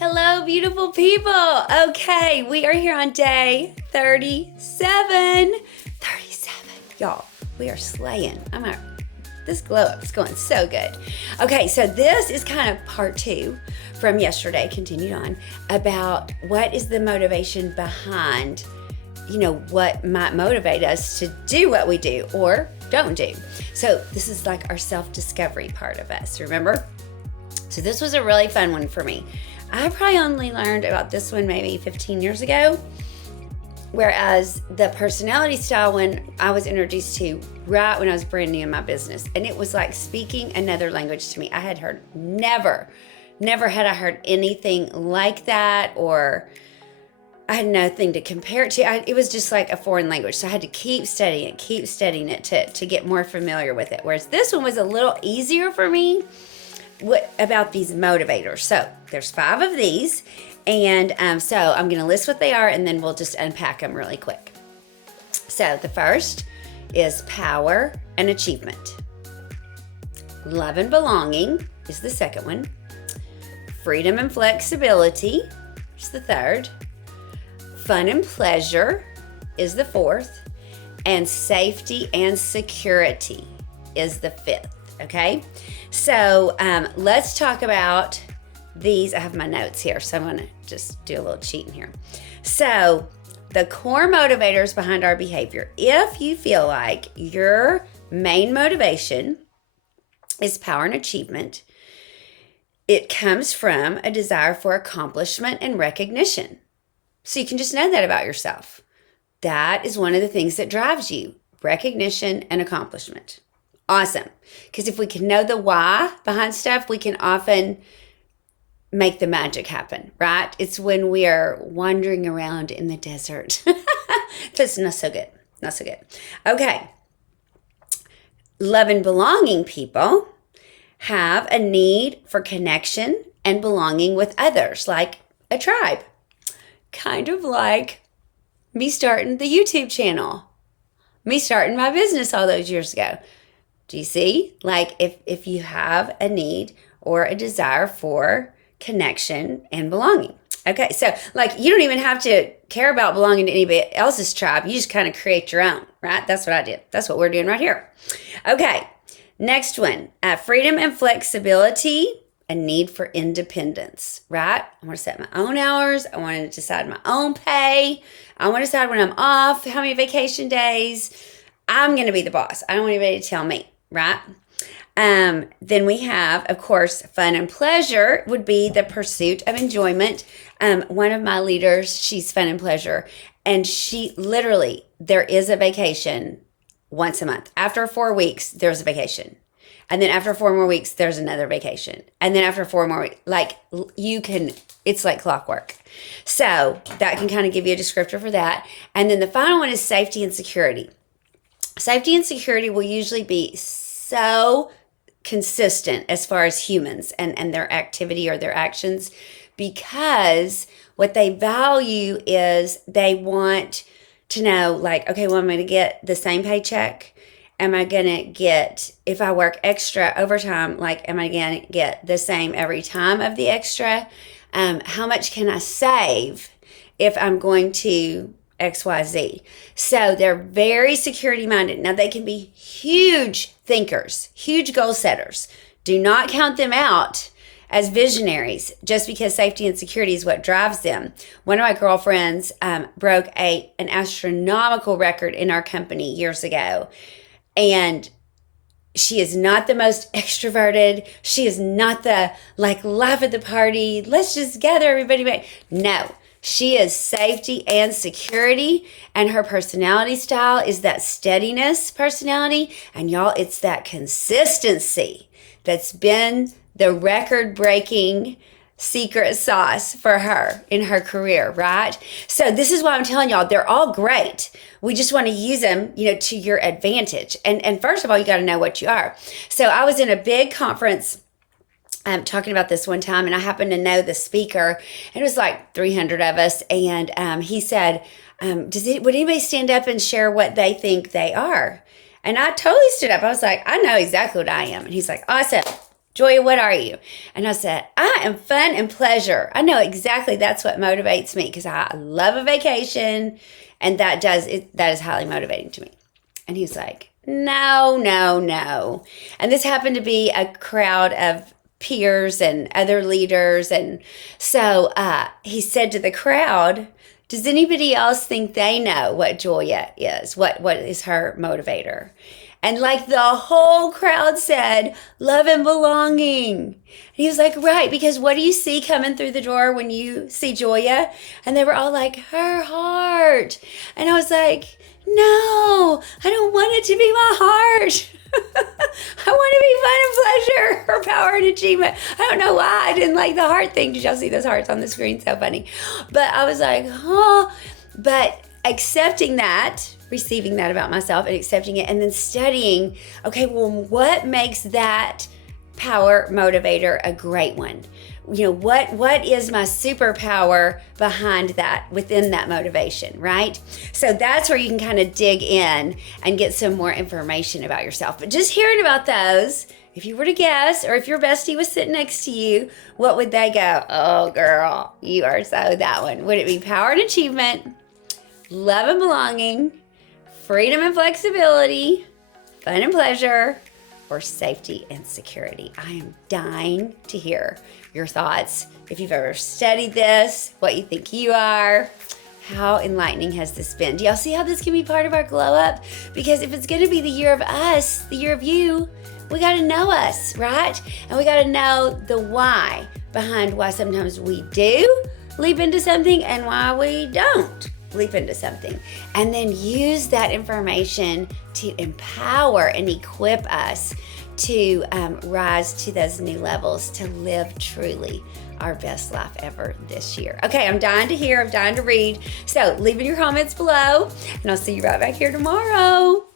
Hello, beautiful people. Okay, we are here on day 37. 37. Y'all, we are slaying. This glow up is going so good. Okay, so this is kind of part 2 from yesterday, continued on, about what is the motivation behind, what might motivate us to do what we do or don't do. So this is like our self-discovery part of us, remember? So this was a really fun one for me. I probably only learned about this one maybe 15 years ago, whereas the personality style one I was introduced to right when I was brand new in my business, and it was like speaking another language to me. I had heard never had I heard anything like that, or I had nothing to compare it to. It was just like a foreign language, so I had to keep studying it to get more familiar with it, whereas this one was a little easier for me. What about these motivators? So there's 5 of these, and so I'm going to list what they are, and then we'll just unpack them really quick. So the first is power and achievement. Love and belonging is the second one. Freedom and flexibility is the third. Fun and pleasure is the fourth. And safety and security is the fifth. Okay, so let's talk about these. I have my notes here, so I'm going to just do a little cheating here. So the core motivators behind our behavior. If you feel like your main motivation is power and achievement, it comes from a desire for accomplishment and recognition. So you can just know that about yourself. That is one of the things that drives you, recognition and accomplishment. Awesome. Because if we can know the why behind stuff, we can often make the magic happen, right? It's when we are wandering around in the desert. That's not so good. Not so good. Okay. Love and belonging people have a need for connection and belonging with others, like a tribe. Kind of like me starting the YouTube channel, me starting my business all those years ago. Do you see? Like if you have a need or a desire for connection and belonging. Okay, so like you don't even have to care about belonging to anybody else's tribe. You just kind of create your own, right? That's what I did. That's what we're doing right here. Okay, next one. Freedom and flexibility, a need for independence, right? I want to set my own hours. I want to decide my own pay. I want to decide when I'm off, how many vacation days. I'm going to be the boss. I don't want anybody to tell me. Right? Then we have, of course, fun and pleasure would be the pursuit of enjoyment. One of my leaders, she's fun and pleasure, and she literally, there is a vacation once a month. After 4 weeks, there's a vacation. And then after 4 more weeks, there's another vacation. And then after 4 more weeks, it's like clockwork. So that can kind of give you a descriptor for that. And then the final one is safety and security. Safety and security will usually be so consistent as far as humans and their activity or their actions, because what they value is they want to know, like, okay, well, I'm going to get the same paycheck. Am I going to get, if I work extra overtime, like, am I going to get the same every time of the extra? How much can I save if I'm going to XYZ. So they're very security minded. Now they can be huge thinkers, huge goal setters. Do not count them out as visionaries just because safety and security is what drives them. One of my girlfriends broke an astronomical record in our company years ago. And she is not the most extroverted. She is not the life of the party. Let's just gather everybody. No. She is safety and security, and her personality style is that steadiness personality. And y'all, it's that consistency that's been the record-breaking secret sauce for her in her career, right? So this is why I'm telling y'all, they're all great. We just want to use them, to your advantage. And first of all, you got to know what you are. So I was in a big conference talking about this one time, and I happened to know the speaker, and it was like 300 of us, and he said, would anybody stand up and share what they think they are? And I totally stood up. I was like, I know exactly what I am. And he's like, awesome. Joya, what are you? And I said, I am fun and pleasure. I know exactly that's what motivates me because I love a vacation, and that is highly motivating to me. And he was like, no, no, no. And this happened to be a crowd of peers and other leaders. And so he said to the crowd, does anybody else think they know what Joya is? What is her motivator? And like the whole crowd said, love and belonging. And he was like, right, because what do you see coming through the door when you see Joya? And they were all like, her heart. And I was like, no, I don't want it to be my heart. I want to be fun and pleasure or power and achievement. I don't know why I didn't like the heart thing. Did y'all see those hearts on the screen? So funny. But I was like, but accepting that, receiving that about myself and accepting it, and then studying, okay, well, what makes that power motivator a great one? What is my superpower behind that, within that motivation, right? So that's where you can kind of dig in and get some more information about yourself. But just hearing about those, if you were to guess, or if your bestie was sitting next to you, what would they go? Oh, girl, you are so that one. Would it be power and achievement, love and belonging, freedom and flexibility, fun and pleasure, or safety and security? I am dying to hear your thoughts. If you've ever studied this, what you think you are, how enlightening has this been? Do y'all see how this can be part of our glow up? Because if it's going to be the year of us, the year of you, we got to know us, right? And we got to know the why behind why sometimes we do leap into something and why we don't leap into something. And then use that information to empower and equip us to rise to those new levels, to live truly our best life ever this year. Okay, I'm dying to hear, I'm dying to read. So leave in your comments below, and I'll see you right back here tomorrow.